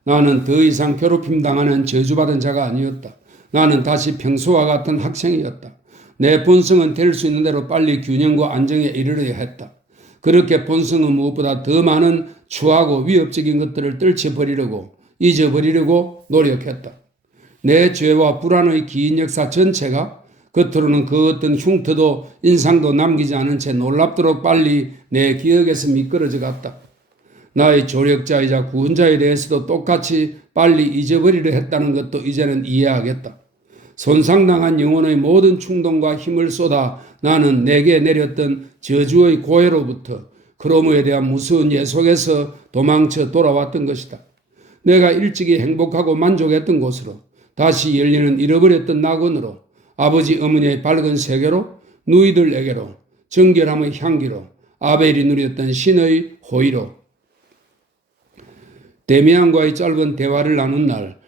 나는 더 이상 괴롭힘 당하는 저주받은 자가 아니었다. 나는 다시 평소와 같은 학생이었다. 내 본성은 될 수 있는 대로 빨리 균형과 안정에 이르러야 했다. 그렇게 본성은 무엇보다 더 많은 추하고 위협적인 것들을 떨쳐버리려고 잊어버리려고 노력했다. 내 죄와 불안의 긴 역사 전체가 겉으로는 그 어떤 흉터도 인상도 남기지 않은 채 놀랍도록 빨리 내 기억에서 미끄러져 갔다. 나의 조력자이자 구원자에 대해서도 똑같이 빨리 잊어버리려 했다는 것도 이제는 이해하겠다. 손상당한 영혼의 모든 충동과 힘을 쏟아 나는 내게 내렸던 저주의 고해로부터 크로모에 대한 무서운 예 속에서 도망쳐 돌아왔던 것이다. 내가 일찍이 행복하고 만족했던 곳으로, 다시 열리는 잃어버렸던 낙원으로, 아버지 어머니의 밝은 세계로, 누이들에게로, 정결함의 향기로, 아벨이 누렸던 신의 호의로. 데미안과의 짧은 대화를 나눈 날,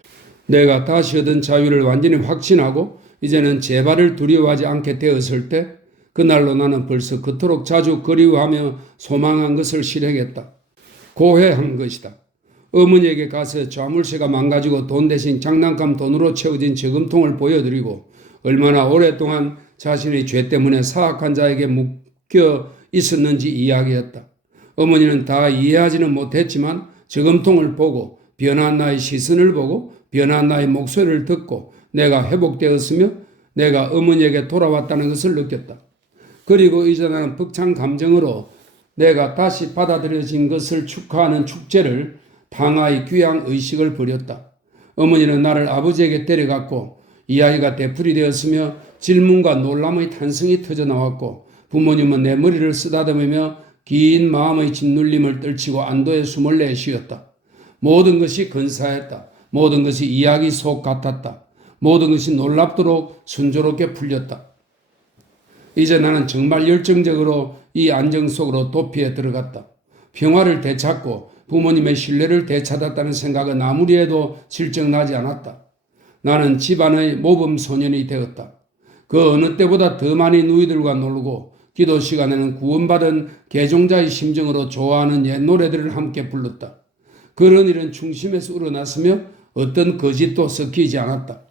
내가 다시 얻은 자유를 완전히 확신하고 이제는 재발을 두려워하지 않게 되었을 때, 그날로 나는 벌써 그토록 자주 그리워하며 소망한 것을 실행했다. 고해한 것이다. 어머니에게 가서 자물쇠가 망가지고 돈 대신 장난감 돈으로 채워진 저금통을 보여드리고 얼마나 오랫동안 자신의 죄 때문에 사악한 자에게 묶여 있었는지 이야기했다. 어머니는 다 이해하지는 못했지만 저금통을 보고 변한 나의 시선을 보고 변한 나의 목소리를 듣고 내가 회복되었으며 내가 어머니에게 돌아왔다는 것을 느꼈다. 그리고 이제 나는 벅찬 감정으로 내가 다시 받아들여진 것을 축하하는 축제를 방아의 귀양 의식을 벌였다. 어머니는 나를 아버지에게 데려갔고 이 아이가 되풀이 되었으며 질문과 놀람의 탄성이 터져나왔고 부모님은 내 머리를 쓰다듬으며 긴 마음의 짓눌림을 떨치고 안도의 숨을 내쉬었다. 모든 것이 근사했다. 모든 것이 이야기 속 같았다. 모든 것이 놀랍도록 순조롭게 풀렸다. 이제 나는 정말 열정적으로 이 안정 속으로 도피에 들어갔다. 평화를 되찾고 부모님의 신뢰를 되찾았다는 생각은 아무리 해도 실증나지 않았다. 나는 집안의 모범 소년이 되었다. 그 어느 때보다 더 많이 누이들과 놀고 기도 시간에는 구원받은 개종자의 심정으로 좋아하는 옛 노래들을 함께 불렀다. 그런 일은 중심에서 우러났으며 어떤 거짓도 섞이지 않았다.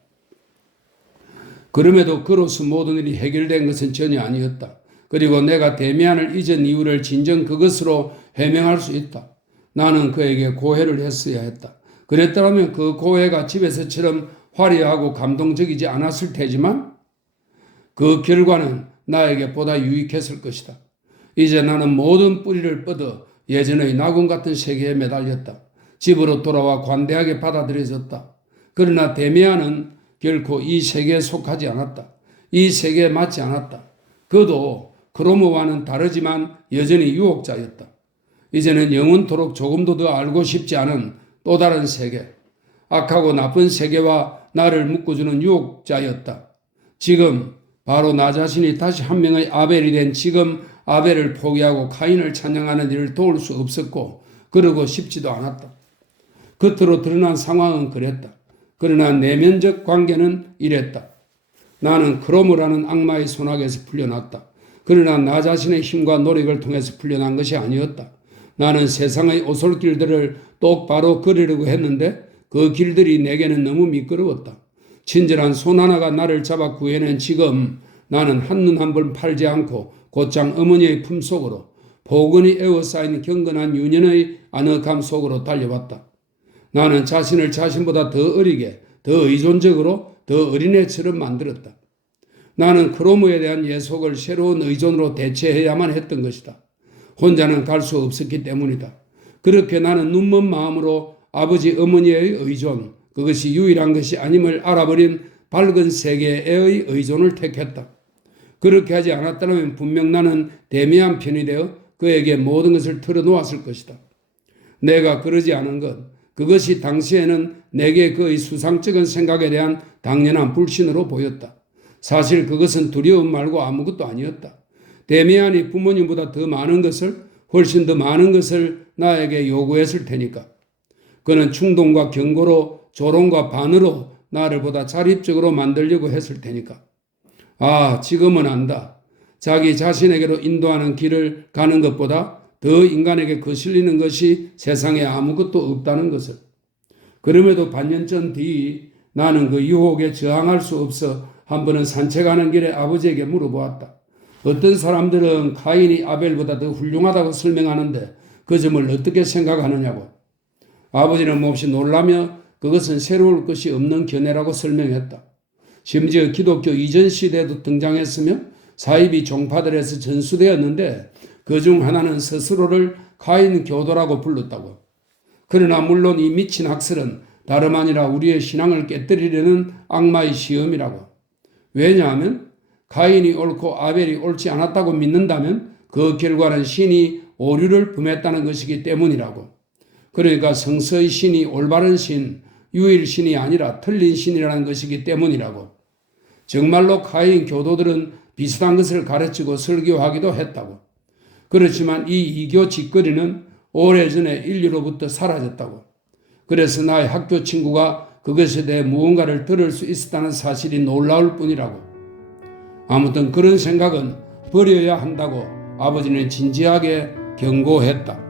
그럼에도 그로서 모든 일이 해결된 것은 전혀 아니었다. 그리고 내가 데미안을 잊은 이유를 진정 그것으로 해명할 수 있다. 나는 그에게 고해를 했어야 했다. 그랬더라면 그 고해가 집에서처럼 화려하고 감동적이지 않았을 테지만 그 결과는 나에게 보다 유익했을 것이다. 이제 나는 모든 뿌리를 뻗어 예전의 낙원 같은 세계에 매달렸다. 집으로 돌아와 관대하게 받아들여졌다. 그러나 데미안은 결코 이 세계에 속하지 않았다. 이 세계에 맞지 않았다. 그도 크로모와는 다르지만 여전히 유혹자였다. 이제는 영원토록 조금도 더 알고 싶지 않은 또 다른 세계, 악하고 나쁜 세계와 나를 묶어주는 유혹자였다. 지금 바로 나 자신이 다시 한 명의 아벨이 된 지금 아벨을 포기하고 카인을 찬양하는 일을 도울 수 없었고 그러고 싶지도 않았다. 겉으로 드러난 상황은 그랬다. 그러나 내면적 관계는 이랬다. 나는 크로모라는 악마의 손아귀에서 풀려났다. 그러나 나 자신의 힘과 노력을 통해서 풀려난 것이 아니었다. 나는 세상의 오솔길들을 똑바로 걸으려고 했는데 그 길들이 내게는 너무 미끄러웠다. 친절한 손 하나가 나를 잡아 구해낸 지금 나는 한눈 한 번 팔지 않고 곧장 어머니의 품속으로 포근히 에워싸인 경건한 유년의 아늑함 속으로 달려왔다. 나는 자신을 자신보다 더 어리게, 더 의존적으로, 더 어린애처럼 만들었다. 나는 크로모에 대한 예속을 새로운 의존으로 대체해야만 했던 것이다. 혼자는 갈 수 없었기 때문이다. 그렇게 나는 눈먼 마음으로 아버지 어머니의 의존, 그것이 유일한 것이 아님을 알아버린 밝은 세계의 의존을 택했다. 그렇게 하지 않았다면 분명 나는 대미한 편이 되어 그에게 모든 것을 털어놓았을 것이다. 내가 그러지 않은 것, 그것이 당시에는 내게 그의 수상적인 생각에 대한 당연한 불신으로 보였다. 사실 그것은 두려움 말고 아무것도 아니었다. 데미안이 부모님보다 더 많은 것을, 훨씬 더 많은 것을 나에게 요구했을 테니까. 그는 충동과 경고로, 조롱과 반으로 나를 보다 자립적으로 만들려고 했을 테니까. 아, 지금은 안다. 자기 자신에게로 인도하는 길을 가는 것보다 더 인간에게 거슬리는 것이 세상에 아무것도 없다는 것을. 그럼에도 반년전 뒤 나는 그 유혹에 저항할 수 없어 한 번은 산책하는 길에 아버지에게 물어보았다. 어떤 사람들은 카인이 아벨보다 더 훌륭하다고 설명하는데 그 점을 어떻게 생각하느냐고. 아버지는 몹시 놀라며 그것은 새로울 것이 없는 견해라고 설명했다. 심지어 기독교 이전 시대에도 등장했으며 사이비 종파들에서 전수되었는데 그중 하나는 스스로를 카인 교도라고 불렀다고. 그러나 물론 이 미친 학설은 다름 아니라 우리의 신앙을 깨뜨리려는 악마의 시험이라고. 왜냐하면 카인이 옳고 아벨이 옳지 않았다고 믿는다면 그 결과는 신이 오류를 범했다는 것이기 때문이라고. 그러니까 성서의 신이 올바른 신, 유일신이 아니라 틀린 신이라는 것이기 때문이라고. 정말로 카인 교도들은 비슷한 것을 가르치고 설교하기도 했다고. 그렇지만 이 이교 짓거리는 오래전에 인류로부터 사라졌다고. 그래서 나의 학교 친구가 그것에 대해 무언가를 들을 수 있었다는 사실이 놀라울 뿐이라고. 아무튼 그런 생각은 버려야 한다고 아버지는 진지하게 경고했다.